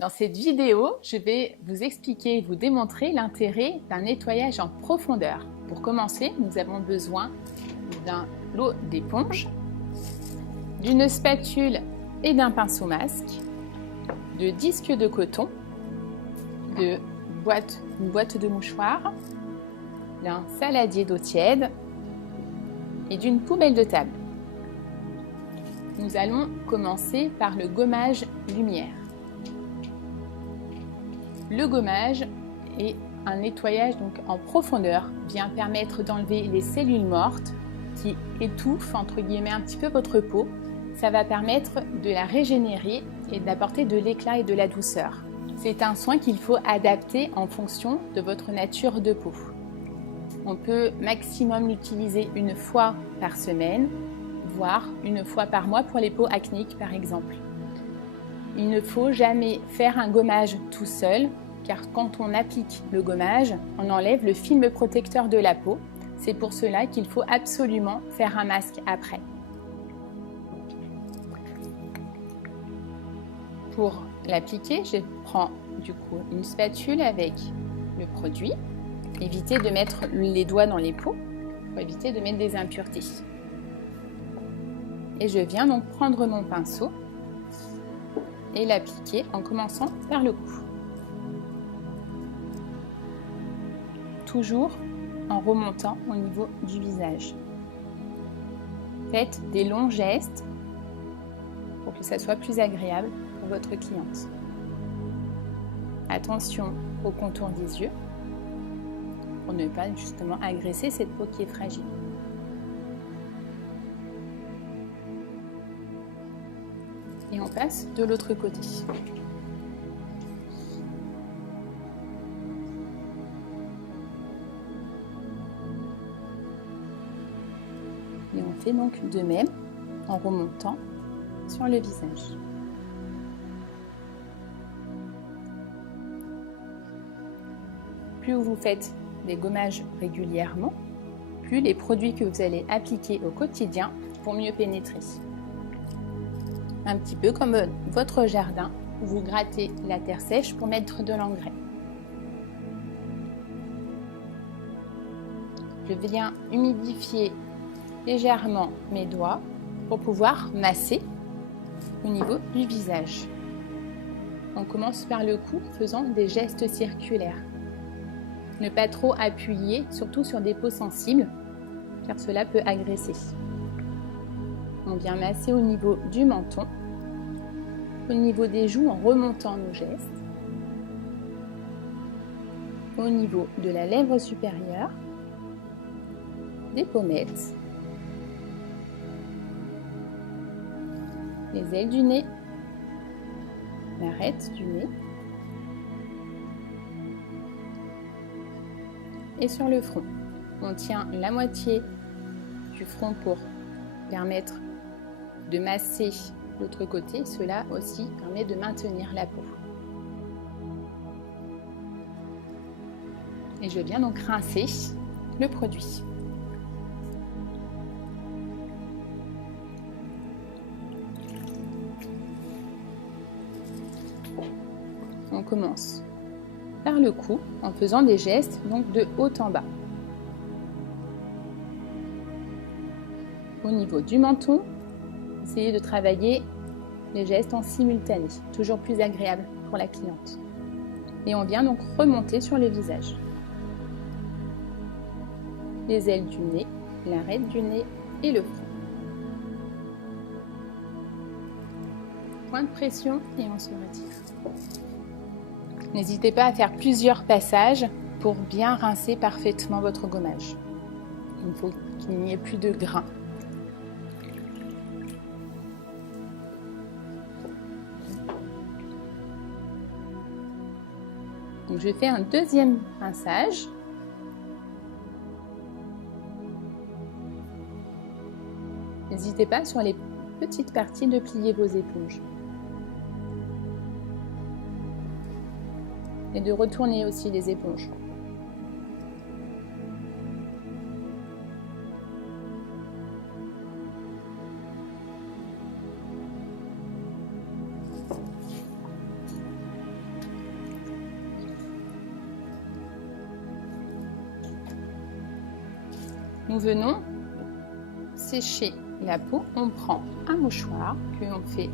Dans cette vidéo, je vais vous expliquer et vous démontrer l'intérêt d'un nettoyage en profondeur. Pour commencer, nous avons besoin d'un lot d'éponge, d'une spatule et d'un pinceau masque, de disques de coton, une boîte de mouchoirs, d'un saladier d'eau tiède et d'une poubelle de table. Nous allons commencer par le gommage lumière. Le gommage est un nettoyage en profondeur, vient permettre d'enlever les cellules mortes qui étouffent entre guillemets un petit peu votre peau. Ça va permettre de la régénérer et d'apporter de l'éclat et de la douceur. C'est un soin qu'il faut adapter en fonction de votre nature de peau. On peut maximum l'utiliser une fois par semaine, voire une fois par mois pour les peaux acnéiques par exemple. Il ne faut jamais faire un gommage tout seul, car quand on applique le gommage, on enlève le film protecteur de la peau. C'est pour cela qu'il faut absolument faire un masque après. Pour l'appliquer, je prends du coup une spatule avec le produit. Évitez de mettre les doigts dans les peaux pour éviter de mettre des impuretés. Et je viens donc prendre mon pinceau et l'appliquer en commençant par le cou. Toujours en remontant au niveau du visage. Faites des longs gestes pour que ça soit plus agréable pour votre cliente. Attention au contour des yeux pour ne pas justement agresser cette peau qui est fragile. Et on passe de l'autre côté. Et on fait donc de même en remontant sur le visage. Plus vous faites des gommages régulièrement, plus les produits que vous allez appliquer au quotidien vont mieux pénétrer. Un petit peu comme votre jardin, où vous grattez la terre sèche pour mettre de l'engrais. Je viens humidifier légèrement mes doigts pour pouvoir masser au niveau du visage. On commence par le cou, faisant des gestes circulaires. Ne pas trop appuyer, surtout sur des peaux sensibles, car cela peut agresser. On vient masser au niveau du menton, au niveau des joues en remontant nos gestes, au niveau de la lèvre supérieure, des pommettes, les ailes du nez, l'arête du nez et sur le front. On tient la moitié du front pour permettre de masser l'autre côté. Cela aussi permet de maintenir la peau. Et je viens donc rincer le produit. On commence par le cou en faisant des gestes donc de haut en bas. Au niveau du menton, essayez de travailler les gestes en simultané, toujours plus agréable pour la cliente. Et on vient donc remonter sur le visage. Les ailes du nez, l'arête du nez et le front. Point de pression et on se retire. N'hésitez pas à faire plusieurs passages pour bien rincer parfaitement votre gommage. Il faut qu'il n'y ait plus de grains. Donc je fais un deuxième rinçage. N'hésitez pas sur les petites parties de plier vos éponges. Et de retourner aussi les éponges. Nous venons sécher la peau. On prend un mouchoir que l'on fait,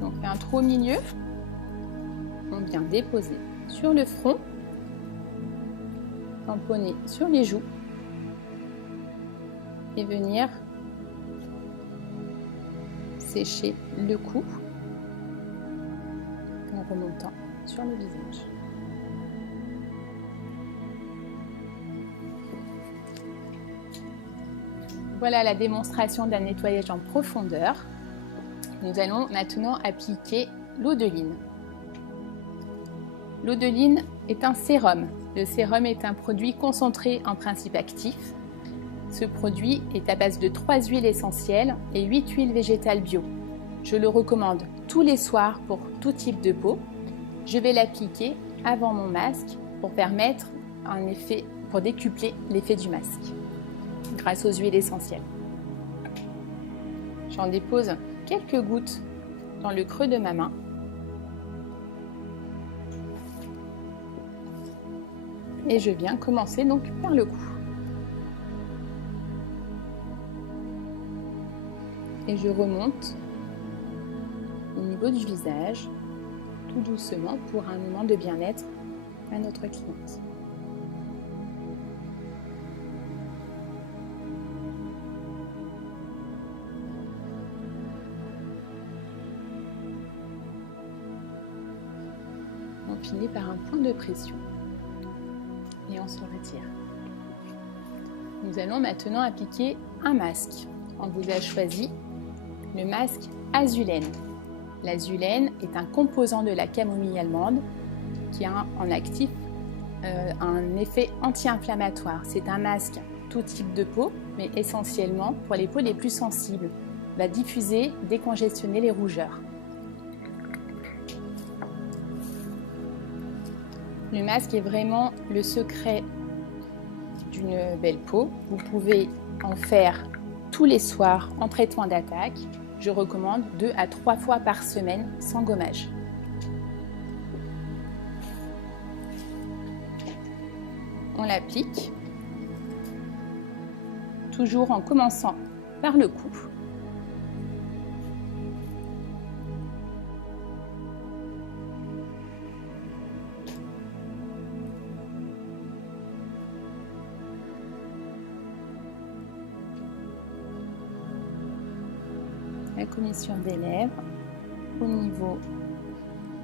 donc un trou au milieu. On vient déposer sur le front, tamponner sur les joues et venir sécher le cou en remontant sur le visage. Voilà la démonstration d'un nettoyage en profondeur. Nous allons maintenant appliquer l'eau de Line. L'eau de Line est un sérum. Le sérum est un produit concentré en principe actif. Ce produit est à base de 3 huiles essentielles et 8 huiles végétales bio. Je le recommande tous les soirs pour tout type de peau. Je vais l'appliquer avant mon masque pour permettre un effet, pour décupler l'effet du masque grâce aux huiles essentielles. J'en dépose quelques gouttes dans le creux de ma main. Et je viens commencer donc par le cou. Et je remonte au niveau du visage, tout doucement pour un moment de bien-être à notre cliente. On finit par un point de pression et on se retire. Nous allons maintenant appliquer un masque. On vous a choisi le masque Azulène. L'azulène est un composant de la camomille allemande qui a en actif un effet anti-inflammatoire. C'est un masque tout type de peau, mais essentiellement pour les peaux les plus sensibles. Il va diffuser, décongestionner les rougeurs. Le masque est vraiment le secret d'une belle peau. Vous pouvez en faire tous les soirs en traitement d'attaque. Je recommande 2 à 3 fois par semaine sans gommage. On l'applique, toujours en commençant par le cou. La commission des lèvres, au niveau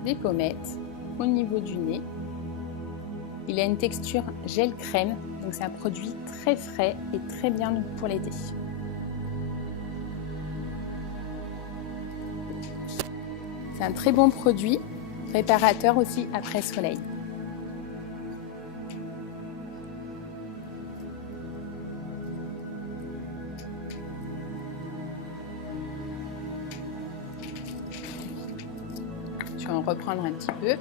des pommettes, au niveau du nez. Il a une texture gel crème, donc c'est un produit très frais et très bien pour l'été. C'est un très bon produit, réparateur aussi après soleil. Je vais en reprendre un petit peu.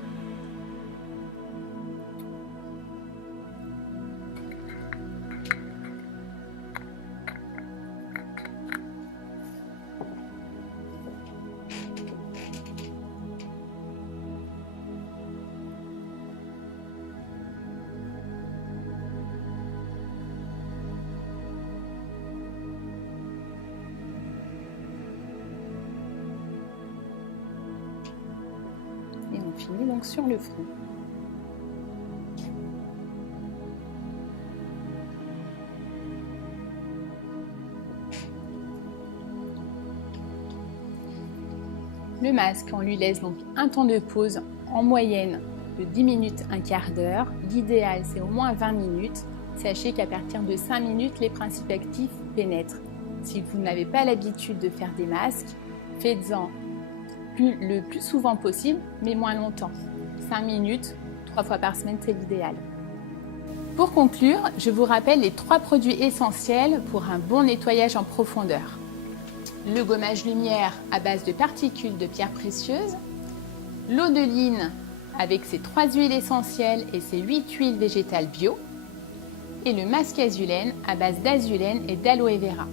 Et on finit donc sur le front. Le masque, on lui laisse donc un temps de pause en moyenne de 10 minutes, un quart d'heure. L'idéal, c'est au moins 20 minutes. Sachez qu'à partir de 5 minutes, les principes actifs pénètrent. Si vous n'avez pas l'habitude de faire des masques, faites-en le plus souvent possible, mais moins longtemps. 5 minutes, 3 fois par semaine, c'est l'idéal. Pour conclure, je vous rappelle les 3 produits essentiels pour un bon nettoyage en profondeur. Le gommage lumière à base de particules de pierres précieuses, l'eau de Line avec ses 3 huiles essentielles et ses 8 huiles végétales bio, et le masque azulène à base d'azulène et d'aloe vera.